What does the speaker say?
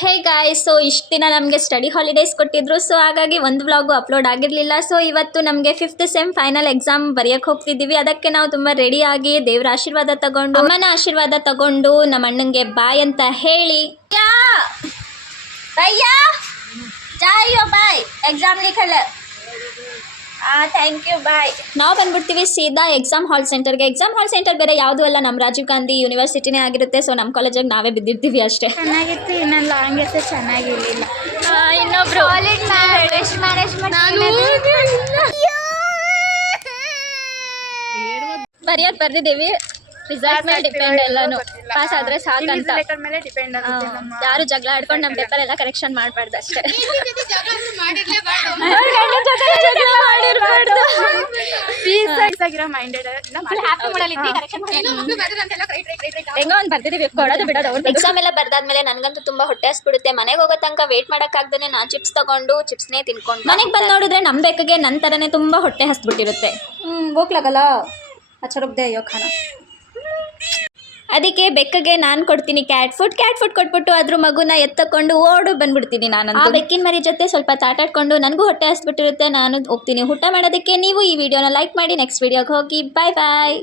Hey guys, so ಇಷ್ಟು ದಿನ ನಮಗೆ ಸ್ಟಡಿ ಹಾಲಿಡೇಸ್ ಕೊಟ್ಟಿದ್ರು. ಸೊ ಹಾಗಾಗಿ ಒಂದು ವ್ಲಾಗು ಅಪ್ಲೋಡ್ ಆಗಿರಲಿಲ್ಲ. ಸೊ ಇವತ್ತು ನಮಗೆ 5th ಸೆಮ್ ಫೈನಲ್ ಎಕ್ಸಾಮ್ ಬರೆಯೋಕ್ಕೆ ಹೋಗ್ತಿದ್ದೀವಿ. ಅದಕ್ಕೆ ನಾವು ತುಂಬ ರೆಡಿಯಾಗಿ ದೇವರ ಆಶೀರ್ವಾದ ತಗೊಂಡು, ಅಮ್ಮನ ಆಶೀರ್ವಾದ ತಗೊಂಡು, ನಮ್ಮ ಅಣ್ಣಂಗೆ ಬಾಯ್ ಅಂತ ಹೇಳಿ ಬಾಯ್ ಎಕ್ಸಾಮ್ ಲಿಖಲ್ಲ. Thank you bye. ನಾವು ಬಂದ್ಬಿಡ್ತೀವಿ ಸೀದಾ ಎಕ್ಸಾಮ್ ಹಾಲ್ ಸೆಂಟರ್ಗೆ. ಎಕ್ಸಾಮ್ ಹಾಲ್ ಸೆಂಟರ್ ಬೇರೆ ಯಾವುದೂ ಅಲ್ಲ, ನಮ್ಮ ರಾಜೀವ್ ಗಾಂಧಿ ಯೂನಿವರ್ಸಿಟಿನೇ ಆಗಿರುತ್ತೆ. ಸೊ ನಮ್ಮ ಕಾಲೇಜಿಗೆ ನಾವೇ ಬಿದ್ದಿರ್ತೀವಿ ಅಷ್ಟೇ. ಚೆನ್ನಾಗಿತ್ತು, ಇನ್ನೊಂದು ಲಾಂಗ್ ಎಸ್ ಚೆನ್ನಾಗಿರಲಿಲ್ಲ. ಇನ್ನೊಬ್ರು ಬರೆಯೋದು ಬರ್ದಿದ್ದೀವಿ. ರಿಸಲ್ಟ್ ಮೇಲೆ ಡಿಪೆಂಡ್ ಎಲ್ಲಾನು. ಪಾಸ್ ಆದರೆ ಸಾಕಂತ. ಯಾರು ಜಗಳ ಆಡ್ಕೊಂಡು ನಮ್ಮ ಪೇಪರ್ ಎಲ್ಲ ಕರೆಕ್ಷನ್ ಮಾಡಬಾರ್ದು ಅಷ್ಟೇ. ಹೆಂಗೋ ಒಂದು ಬರ್ದಿದ್ದೀವಿ, ಕೊಡೋದು ಬಿಡೋದು. ಎಕ್ಸಾಮ್ ಎಲ್ಲ ಬರ್ದಾದ್ಮೇಲೆ ನನಗಂತೂ ತುಂಬ ಹೊಟ್ಟೆ ಹಸ್ಬಿಡುತ್ತೆ. ಮನೆಗೆ ಹೋಗೋ ತನಕ ವೇಟ್ ಮಾಡೋಕ್ಕಾಗ್ದೇ ನಾನು ಚಿಪ್ಸ್ ತಗೊಂಡು ಚಿಪ್ಸ್ನೇ ತಿನ್ಕೊಂಡು ಮನೆಗೆ ಬಂದು ನೋಡಿದ್ರೆ ನಮ್ಮ ಬೇಕಿಗೆ ನನ್ನ ಥರನೇ ತುಂಬ ಹೊಟ್ಟೆ ಹಸ್ಬಿಟ್ಟಿರುತ್ತೆ. ಹೋಗ್ಲಾಗಲ್ಲ ಅಚ್ಚರಬ್ದೆ ಅಯ್ಯೋ ಖಾನ. ಅದಕ್ಕೆ ಬೆಕ್ಕಗೆ ನಾನು ಕೊಡ್ತೀನಿ ಕ್ಯಾಟ್ ಫುಡ್ ಕೊಟ್ಬಿಟ್ಟು ಅದ್ರ ಮಗುನ ಎತ್ತಕೊಂಡು ಓಡು ಬಂದ್ಬಿಡ್ತೀನಿ. ನಾನು ಆ ಬೆಕ್ಕಿನ ಮರಿ ಜೊತೆ ಸ್ವಲ್ಪ ತಾಟಾಡ್ಕೊಂಡು ನನಗೂ ಹೊಟ್ಟೆ ಹಸ್ಬಿಟ್ಟಿರುತ್ತೆ. ನಾನು ಹೋಗ್ತೀನಿ ಊಟ ಮಾಡೋದಕ್ಕೆ. ನೀವು ಈ ವಿಡಿಯೋನ ಲೈಕ್ ಮಾಡಿ ನೆಕ್ಸ್ಟ್ ವಿಡಿಯೋಗೆ ಹೋಗಿ. ಬಾಯ್ ಬಾಯ್.